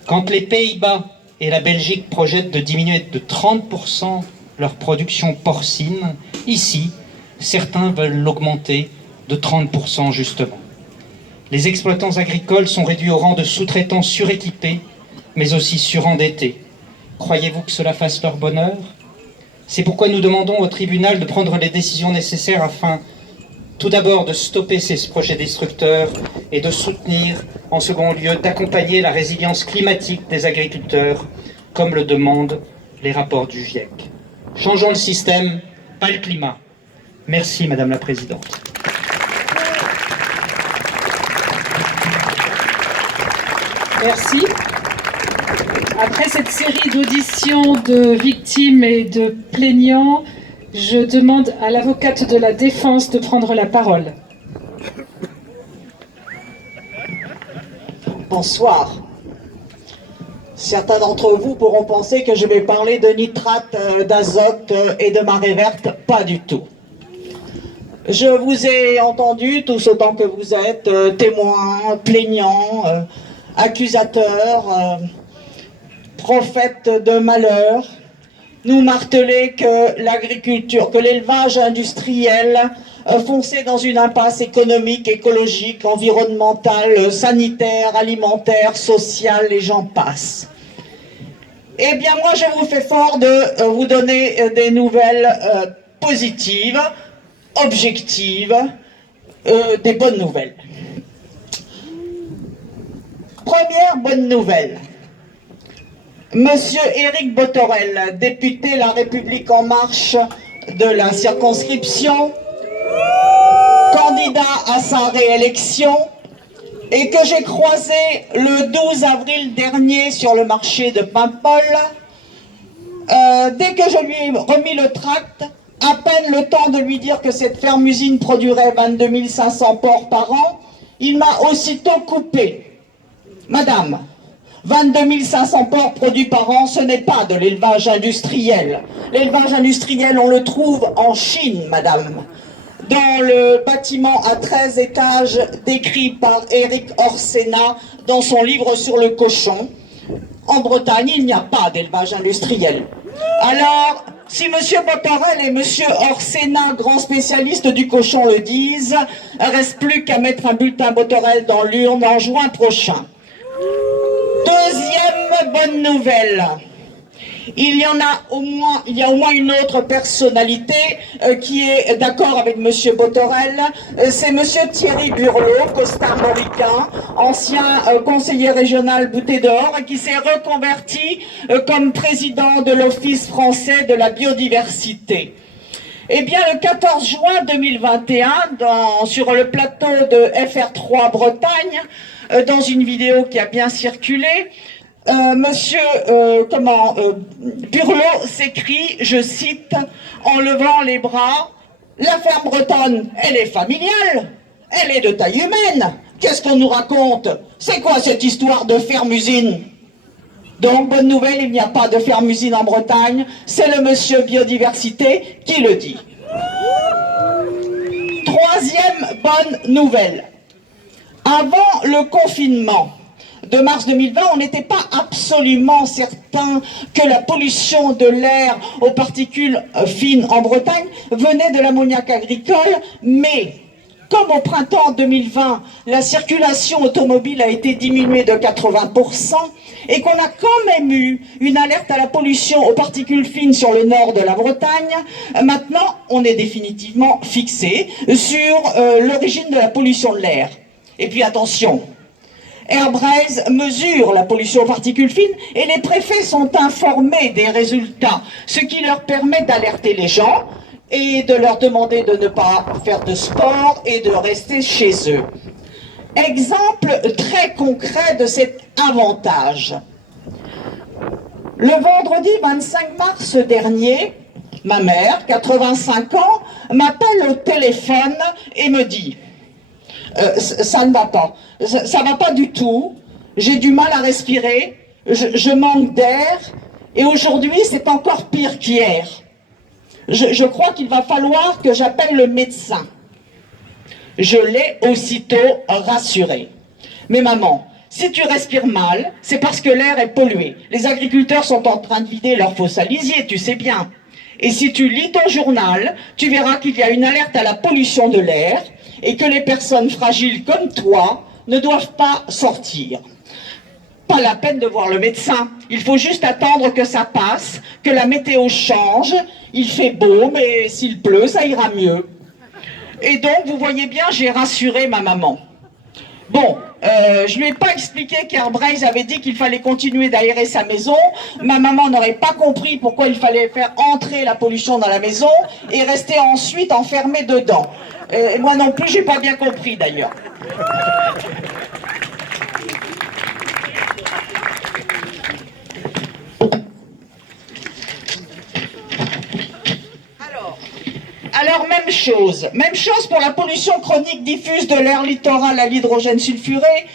Quand les Pays-Bas et la Belgique projettent de diminuer de 30% leur production porcine, ici, certains veulent l'augmenter de 30% justement. Les exploitants agricoles sont réduits au rang de sous-traitants suréquipés, mais aussi surendettés. Croyez-vous que cela fasse leur bonheur ? C'est pourquoi nous demandons au tribunal de prendre les décisions nécessaires afin, tout d'abord, de stopper ces projets destructeurs et de soutenir, en second lieu, d'accompagner la résilience climatique des agriculteurs, comme le demandent les rapports du GIEC. Changeons le système, pas le climat. Merci, Madame la Présidente. Merci. Après cette série d'auditions de victimes et de plaignants, je demande à l'avocate de la défense de prendre la parole. Bonsoir. Certains d'entre vous pourront penser que je vais parler de nitrate d'azote et de marée verte. Pas du tout. Je vous ai entendu, tous autant que vous êtes, témoins, plaignants, accusateurs, prophètes de malheur, nous marteler que l'agriculture, que l'élevage industriel fonçait dans une impasse économique, écologique, environnementale, sanitaire, alimentaire, sociale, et j'en passe. Eh bien, moi, je vous fais fort de vous donner des nouvelles positives, objectives, des bonnes nouvelles. Première bonne nouvelle. Monsieur Éric Bothorel, député La République En Marche de la circonscription, candidat à sa réélection, et que j'ai croisé le 12 avril dernier sur le marché de Paimpol, dès que je lui ai remis le tract, à peine le temps de lui dire que cette ferme-usine produirait 22 500 porcs par an, il m'a aussitôt coupé. Madame, 22 500 porcs produits par an, ce n'est pas de l'élevage industriel. L'élevage industriel, on le trouve en Chine, madame. Dans le bâtiment à 13 étages décrit par Éric Orsena dans son livre sur le cochon. En Bretagne, il n'y a pas d'élevage industriel. Alors, si M. Bothorel et M. Orsena, grands spécialistes du cochon, le disent, reste plus qu'à mettre un bulletin Bothorel dans l'urne en juin prochain. Deuxième bonne nouvelle. Il y a au moins une autre personnalité qui est d'accord avec M. Bothorel. C'est M. Thierry Burlot, costarmoricain, ancien conseiller régional Boutet d'Or, qui s'est reconverti comme président de l'Office français de la biodiversité. Eh bien, le 14 juin 2021, sur le plateau de FR3 Bretagne, dans une vidéo qui a bien circulé, Monsieur Burlot s'écrie, je cite, en levant les bras, « La ferme bretonne, elle est familiale, elle est de taille humaine. Qu'est-ce qu'on nous raconte? C'est quoi cette histoire de ferme-usine ?» Donc, bonne nouvelle, il n'y a pas de ferme-usine en Bretagne, c'est le monsieur biodiversité qui le dit. Troisième bonne nouvelle. Avant le confinement de mars 2020, on n'était pas absolument certain que la pollution de l'air aux particules fines en Bretagne venait de l'ammoniac agricole, mais comme au printemps 2020, la circulation automobile a été diminuée de 80% et qu'on a quand même eu une alerte à la pollution aux particules fines sur le nord de la Bretagne, maintenant on est définitivement fixé sur l'origine de la pollution de l'air. Et puis attention, Airbrace mesure la pollution aux particules fines et les préfets sont informés des résultats, ce qui leur permet d'alerter les gens et de leur demander de ne pas faire de sport et de rester chez eux. Exemple très concret de cet avantage. Le vendredi 25 mars dernier, ma mère, 85 ans, m'appelle au téléphone et me dit ça ne va pas, ça va pas du tout, j'ai du mal à respirer, je manque d'air et aujourd'hui c'est encore pire qu'hier. Je crois qu'il va falloir que j'appelle le médecin. Je l'ai aussitôt rassurée. Mais maman, si tu respires mal, c'est parce que l'air est pollué. Les agriculteurs sont en train de vider leurs fosses à lisier, tu sais bien. Et si tu lis ton journal, tu verras qu'il y a une alerte à la pollution de l'air et que les personnes fragiles comme toi ne doivent pas sortir. Pas la peine de voir le médecin. Il faut juste attendre que ça passe, que la météo change. Il fait beau, mais s'il pleut, ça ira mieux. Et donc, vous voyez bien, j'ai rassuré ma maman. Bon, je lui ai pas expliqué qu'Airbrace avait dit qu'il fallait continuer d'aérer sa maison. Ma maman n'aurait pas compris pourquoi il fallait faire entrer la pollution dans la maison et rester ensuite enfermé dedans. Et moi non plus, j'ai pas bien compris d'ailleurs. Alors, même chose pour la pollution chronique diffuse de l'air littoral à l'hydrogène sulfuré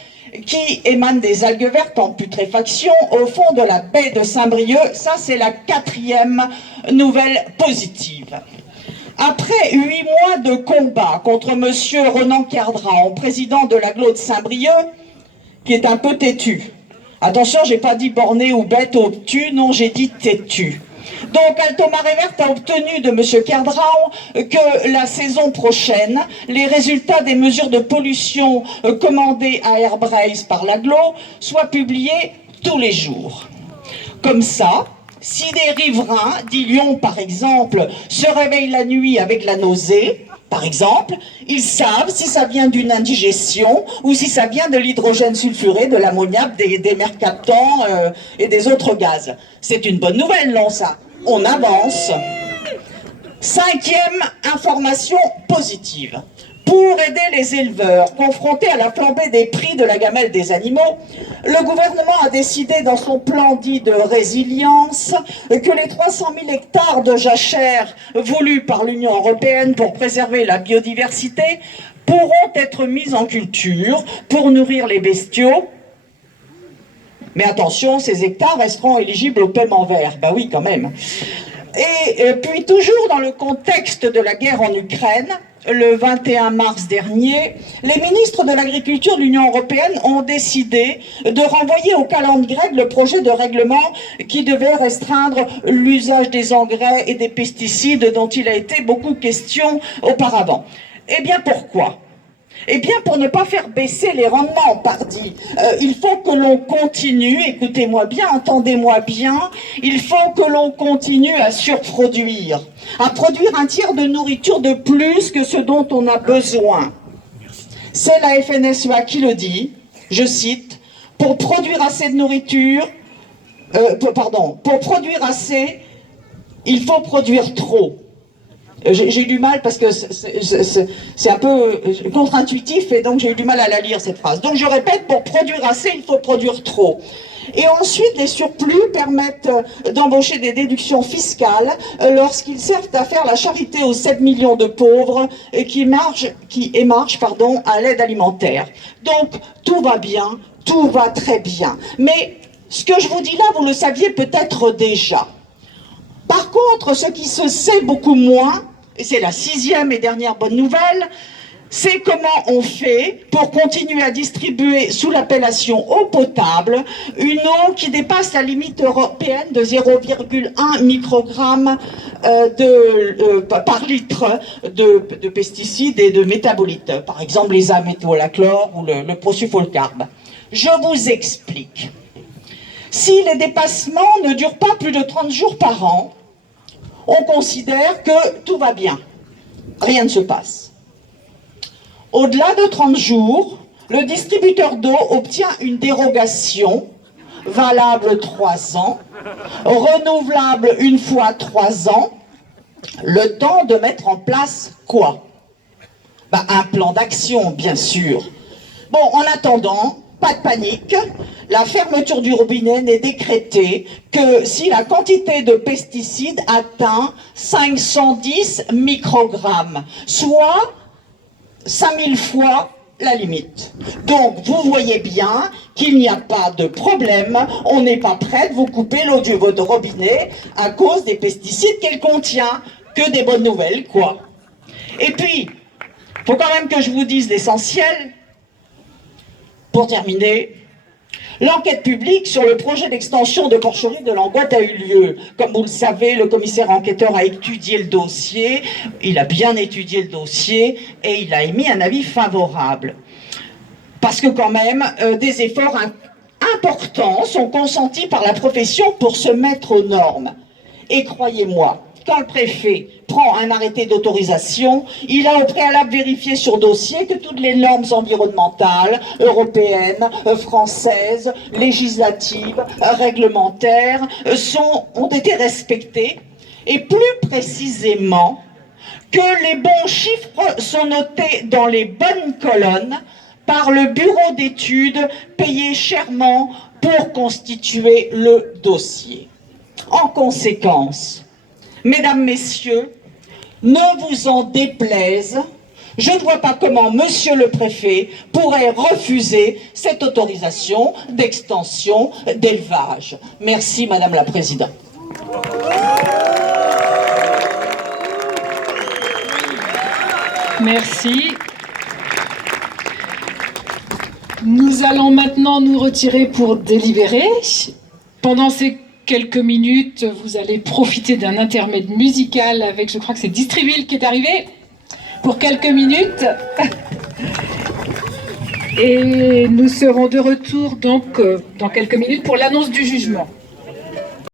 qui émane des algues vertes en putréfaction au fond de la baie de Saint-Brieuc. Ça, c'est la 4e nouvelle positive. Après 8 mois de combat contre monsieur Ronan Cerdran, président de l'agglo de Saint-Brieuc, qui est un peu têtu. Attention, j'ai pas dit borné ou bête ou obtus, non, j'ai dit têtu. Donc, Alto Marée Verte a obtenu de M. Cerdran que la saison prochaine, les résultats des mesures de pollution commandées à Airbrace par l'agglo soient publiés tous les jours. Comme ça, si des riverains d'Illion, par exemple, se réveillent la nuit avec la nausée, par exemple, ils savent si ça vient d'une indigestion ou si ça vient de l'hydrogène sulfuré, de l'ammoniac, des mercaptans et des autres gaz. C'est une bonne nouvelle, non, ça? On avance. 5e information positive. Pour aider les éleveurs confrontés à la flambée des prix de la gamelle des animaux, le gouvernement a décidé dans son plan dit de résilience que les 300 000 hectares de jachères voulus par l'Union européenne pour préserver la biodiversité pourront être mis en culture pour nourrir les bestiaux. Mais attention, ces hectares resteront éligibles au paiement vert. Ben oui, quand même. Et puis, toujours dans le contexte de la guerre en Ukraine, le 21 mars dernier, les ministres de l'Agriculture de l'Union européenne ont décidé de renvoyer au calendrier grec le projet de règlement qui devait restreindre l'usage des engrais et des pesticides dont il a été beaucoup question auparavant. Eh bien, pourquoi ? Eh bien, pour ne pas faire baisser les rendements, pardi. Il faut que l'on continue, écoutez-moi bien, entendez-moi bien, il faut que l'on continue à surproduire, à produire un tiers de nourriture de plus que ce dont on a besoin. C'est la FNSEA qui le dit, je cite, pour produire assez de nourriture, pour produire assez, il faut produire trop. J'ai eu du mal parce que c'est un peu contre-intuitif et donc j'ai eu du mal à la lire cette phrase. Donc je répète, pour produire assez, il faut produire trop. Et ensuite, les surplus permettent d'embaucher des déductions fiscales lorsqu'ils servent à faire la charité aux 7 millions de pauvres qui émargent à l'aide alimentaire. Donc tout va bien, tout va très bien. Mais ce que je vous dis là, vous le saviez peut-être déjà. Par contre, ce qui se sait beaucoup moins, et c'est la 6e et dernière bonne nouvelle, c'est comment on fait pour continuer à distribuer sous l'appellation eau potable une eau qui dépasse la limite européenne de 0,1 microgramme par litre de pesticides et de métabolites, par exemple les amétolachlore ou le prosulfocarbe. Je vous explique. Si les dépassements ne durent pas plus de 30 jours par an, on considère que tout va bien, rien ne se passe. Au-delà de 30 jours, le distributeur d'eau obtient une dérogation valable 3 ans, renouvelable une fois 3 ans, le temps de mettre en place quoi? Un plan d'action, bien sûr. Bon, en attendant, pas de panique, la fermeture du robinet n'est décrétée que si la quantité de pesticides atteint 510 microgrammes, soit 5000 fois la limite. Donc, vous voyez bien qu'il n'y a pas de problème, on n'est pas prêt de vous couper l'eau de votre robinet à cause des pesticides qu'elle contient. Que des bonnes nouvelles, quoi. Et puis, il faut quand même que je vous dise l'essentiel. Pour terminer, l'enquête publique sur le projet d'extension de porcherie de Langotte a eu lieu. Comme vous le savez, le commissaire enquêteur a étudié le dossier, il a bien étudié le dossier et il a émis un avis favorable. Parce que quand même, des efforts importants sont consentis par la profession pour se mettre aux normes. Et croyez-moi, quand le préfet prend un arrêté d'autorisation, il a au préalable vérifié sur dossier que toutes les normes environnementales, européennes, françaises, législatives, réglementaires, ont été respectées. Et plus précisément, que les bons chiffres sont notés dans les bonnes colonnes par le bureau d'études payé chèrement pour constituer le dossier. En conséquence, mesdames, messieurs, ne vous en déplaise, je ne vois pas comment monsieur le préfet pourrait refuser cette autorisation d'extension d'élevage. Merci madame la présidente. Merci. Nous allons maintenant nous retirer pour délibérer. Pendant ces quelques minutes, vous allez profiter d'un intermède musical avec, je crois que c'est Distribule qui est arrivé, pour quelques minutes. Et nous serons de retour donc dans quelques minutes pour l'annonce du jugement.